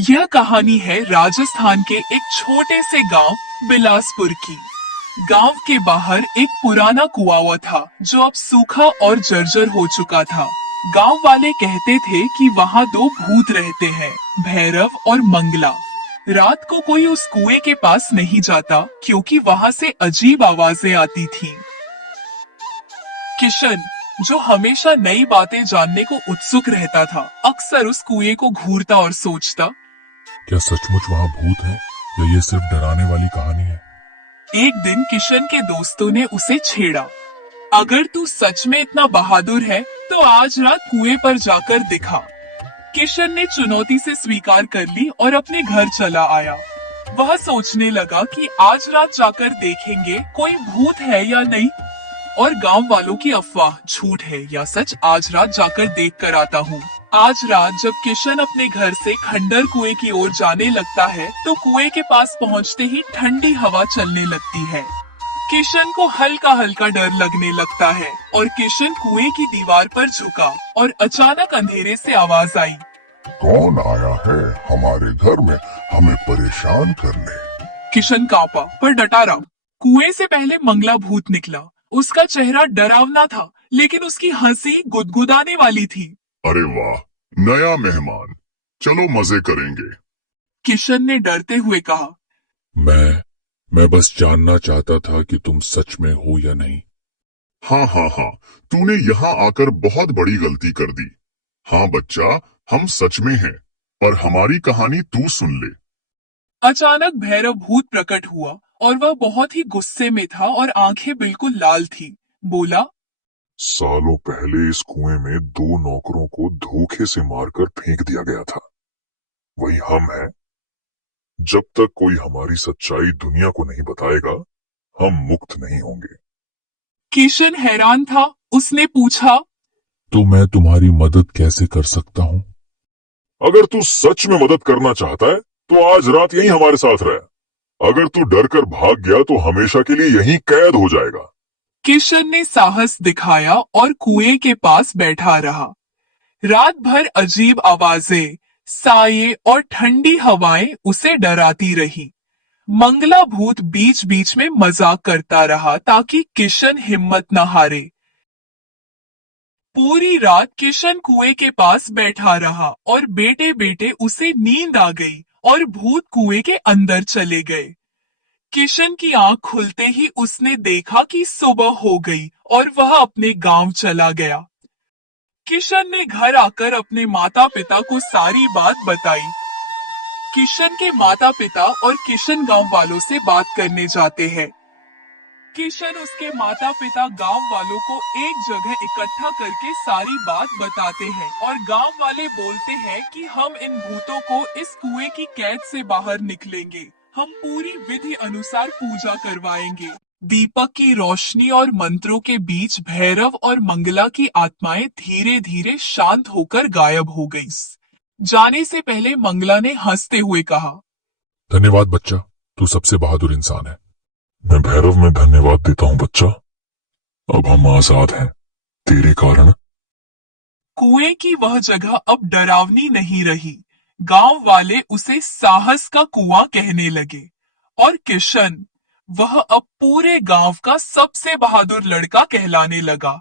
यह कहानी है राजस्थान के एक छोटे से गांव बिलासपुर की। गांव के बाहर एक पुराना कुआं हुआ था जो अब सूखा और जर्जर हो चुका था। गांव वाले कहते थे कि वहाँ दो भूत रहते हैं, भैरव और मंगला। रात को कोई उस कुएं के पास नहीं जाता क्योंकि वहाँ से अजीब आवाजें आती थीं। किशन, जो हमेशा नई बातें जानने को उत्सुक रहता था, अक्सर उस कुएं को घूरता और सोचता, क्या सचमुच वहाँ भूत है या ये सिर्फ डराने वाली कहानी है? एक दिन किशन के दोस्तों ने उसे छेड़ा। अगर तू सच में इतना बहादुर है तो आज रात कुएं पर जाकर दिखा। किशन ने चुनौती से स्वीकार कर ली और अपने घर चला आया। वह सोचने लगा कि आज रात जाकर देखेंगे कोई भूत है या नहीं, और गांव वालों की अफवाह झूठ है या सच आज रात जाकर देख कर आता हूँ। आज रात जब किशन अपने घर से खंडर कुएं की ओर जाने लगता है तो कुएं के पास पहुँचते ही ठंडी हवा चलने लगती है। किशन को हल्का हल्का डर लगने लगता है और किशन कुएं की दीवार पर झुका और अचानक अंधेरे से आवाज आई, कौन आया है हमारे घर में हमें परेशान करने? किशन कांपा पर डटा रहा। कुएं से पहले मंगला भूत निकला। उसका चेहरा डरावना था लेकिन उसकी हंसी गुदगुदाने वाली थी। अरे वाह, नया मेहमान, चलो मजे करेंगे। किशन ने डरते हुए कहा, मैं बस जानना चाहता था कि तुम सच में हो या नहीं। हाँ, तूने यहाँ आकर बहुत बड़ी गलती कर दी। हाँ बच्चा, हम सच में हैं, पर हमारी कहानी तू सुन ले। अचानक भैरव भूत प्रकट हुआ और वह बहुत ही गुस्से में था और आंखें बिल्कुल लाल थी। बोला, सालों पहले इस कुएं में दो नौकरों को धोखे से मारकर फेंक दिया गया था। वही हम हैं। जब तक कोई हमारी सच्चाई दुनिया को नहीं बताएगा, हम मुक्त नहीं होंगे। किशन हैरान था। उसने पूछा, तो मैं तुम्हारी मदद कैसे कर सकता हूँ? अगर तू सच में मदद करना चाहता है तो आज रात यहीं हमारे साथ रह। अगर तू डर कर भाग गया तो हमेशा के लिए यहीं कैद हो जाएगा। किशन ने साहस दिखाया और कुएं के पास बैठा रहा। रात भर अजीब आवाजें, साये और ठंडी हवाएं उसे डराती रही। मंगला भूत बीच बीच में मजाक करता रहा ताकि किशन हिम्मत न हारे। पूरी रात किशन कुएं के पास बैठा रहा और बेटे बेटे उसे नींद आ गई और भूत कुएं के अंदर चले गए। किशन की आंख खुलते ही उसने देखा कि सुबह हो गई और वह अपने गांव चला गया। किशन ने घर आकर अपने माता पिता को सारी बात बताई। किशन के माता पिता और किशन गांव वालों से बात करने जाते हैं। किशन उसके माता पिता गांव वालों को एक जगह इकट्ठा करके सारी बात बताते हैं और गांव वाले बोलते हैं कि हम इन भूतों को इस कुएं की कैद से बाहर निकलेंगे। हम पूरी विधि अनुसार पूजा करवाएंगे। दीपक की रोशनी और मंत्रों के बीच भैरव और मंगला की आत्माएं धीरे धीरे शांत होकर गायब हो गई। जाने से पहले मंगला ने हंसते हुए कहा, धन्यवाद बच्चा, तू सबसे बहादुर इंसान है। मैं भैरव में धन्यवाद देता हूँ बच्चा। अब हम आजाद हैं तेरे कारण। कुएं की वह जगह अब डरावनी नहीं रही। गांव वाले उसे साहस का कुआं कहने लगे और किशन, वह अब पूरे गांव का सबसे बहादुर लड़का कहलाने लगा।